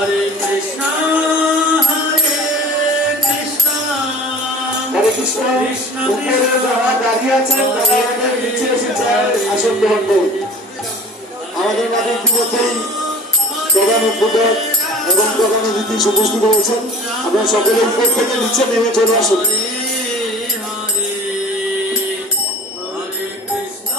Hare Krishna, হরে কৃষ্ণ। উপরে যারা দাঁড়িয়ে আছেন তারা আমাদের নিচে এসেছেন আসন গ্রহণ করুন। আমাদের মাঝে ইতিমধ্যেই প্রধান উদ্বোধক এবং প্রধান অতিথি উপস্থিত হয়েছেন। আপনারা সকলে উপর থেকে নিচে নেমে চলে আসুন। হরে কৃষ্ণ।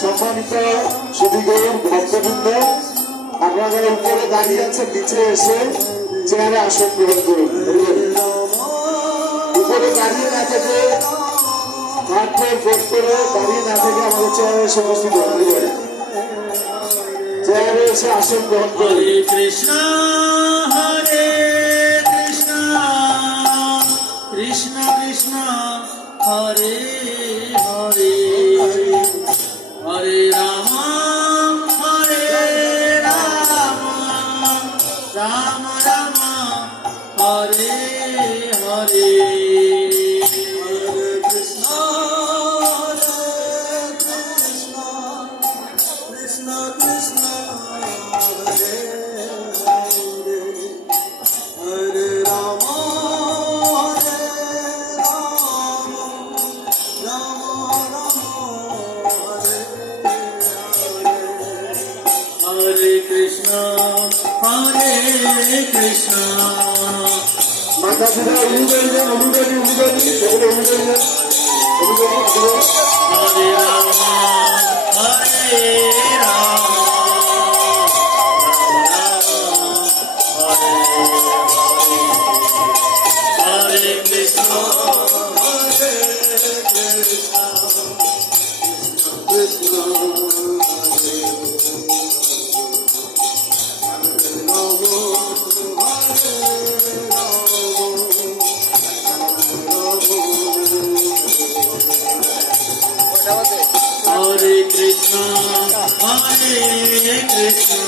সম্মানিত সুধীগণ ভক্তবৃন্দ, আপনারা যারা উপরে দাঁড়িয়ে আছেন নিচে এসে চেয়ারে আসন গ্রহণ করুন। উপরে দাঁড়িয়ে না থেকে থার্ড ফ্লোর ফোর্থ ফ্লোরে দাঁড়িয়ে না থেকে আমাদের চেয়ারে এসে উপস্থিত হন। চেয়ারে এসে আসন গ্রহণ করুন। Hare Krishna, Hare Krishna, Krishna Krishna, Hare Hare, Hare Rama, Hare Rama, Rama Rama, Hare Hare. Hare Krishna, Hare Krishna. মাতা পিতা অনুযায়ী অনুযায়ী সেগুলো অনুযায়ী Hare Rama, Hare Rama, Rama Rama, Hare Hare, Hare Krishna, Hare Krishna, Krishna Krishna, Hare Krishna, Hare Krishna,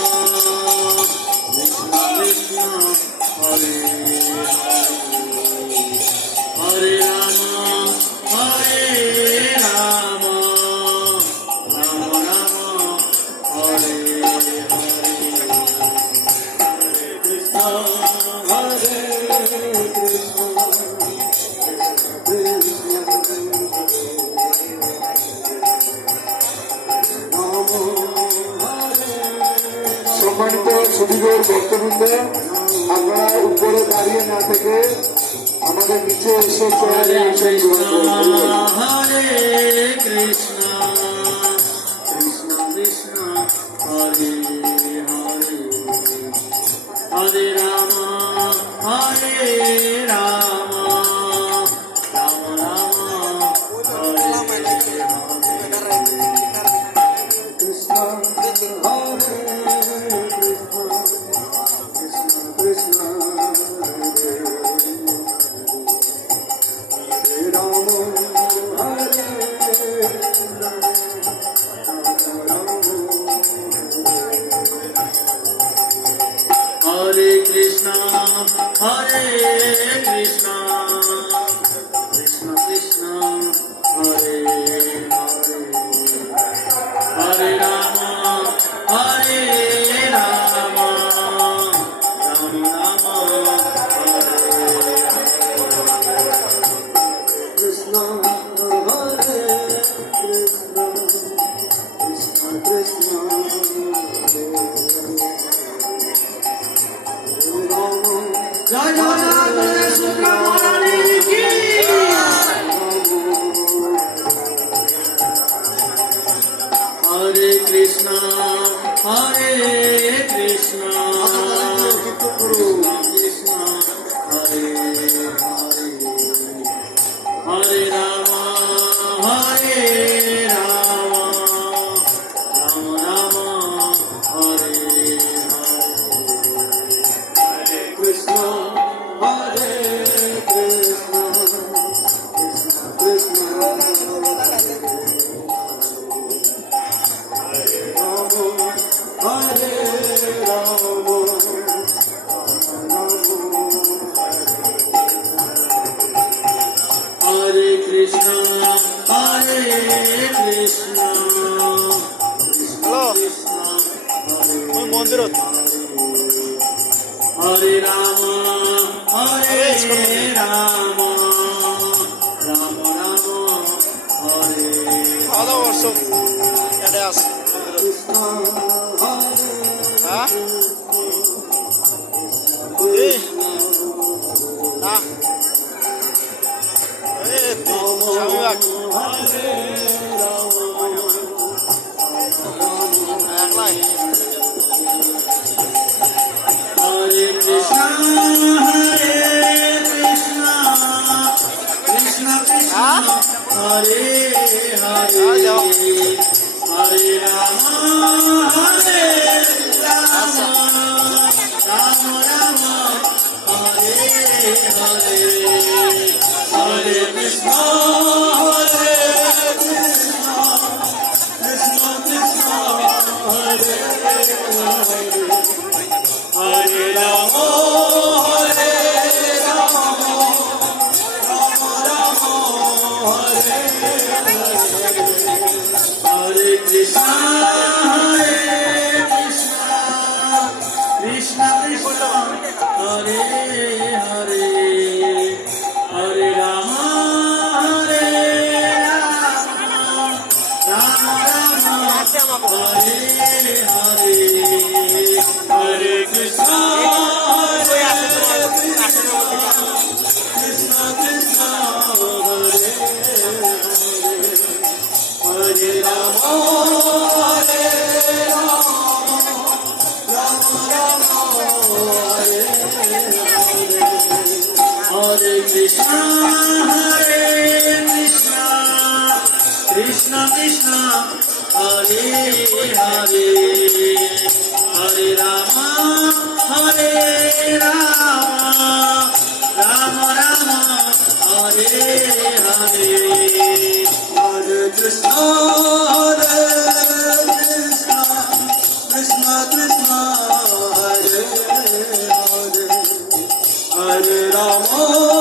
Krishna Krishna, Hare Hare, Hare Rama, Hare Rama, Rama Rama, Hare Hare, Hare Krishna, Hare Krishna, সম্মানিত সুধীগণ ভক্তবৃন্দ, আপনারা উপরে দাঁড়িয়ে না থেকে আমাদের নিচে এসে চেয়ারে আসন গ্রহণ করুন। Hare Krishna, Krishna Krishna, Hare Hare, Hare Rama, Hare Rama, Rama Rama, Hare Hare, Krishna Hare Krishna, Krishna Hare Krishna, Hare Krishna, Krishna Krishna, Hare Hare, Hare Rama, Hare Rama, Rama Rama, Hare Krishna, Hare Krishna, Krishna Krishna, Hare Jai Jagannath, Baladev Subhadra. Hare Krishna, কীর্তন করুন। Krishna, Hare Hare, Hare Rama, Hare Rama, Rama Rama, Hare Hare, Hare Krishna, Hare Krishna, Krishna মই মন্দিৰত Hare Rama, Hare Rama, Rama Rama, Hare খাওয়া দাওয়া করছো এটা আছে Krishna, Hare হ্যাঁ এই না এই স্বামী বাগ একলাই Hare Krishna, Hare Krishna, Krishna Krishna, Hare Hare, Hare Rama, Hare Rama, Rama Rama, Hare Hare, Hare Krishna, Hare Krishna, Krishna Krishna, Hare Hare. Hare Rama, Hare Rama, Rama Rama, Hare Hare, Hare Krishna, Hare Krishna, Krishna Krishna, Hare Hare, Hare Rama, Hare Rama, Rama Rama, Hare Hare, Hare Krishna, Hare Krishna, Krishna Krishna, Hare Hare, Hare Rama, Hare Rama, Rama Rama, Hare Hare, Hare Krishna, Hare Krishna, Krishna Krishna, Hare Hare, Hare Rama, Hare Rama, Rama Rama, Hare Hare, Hare Krishna, Hare Krishna, Krishna Krishna, Hare Hare, Hare Rama,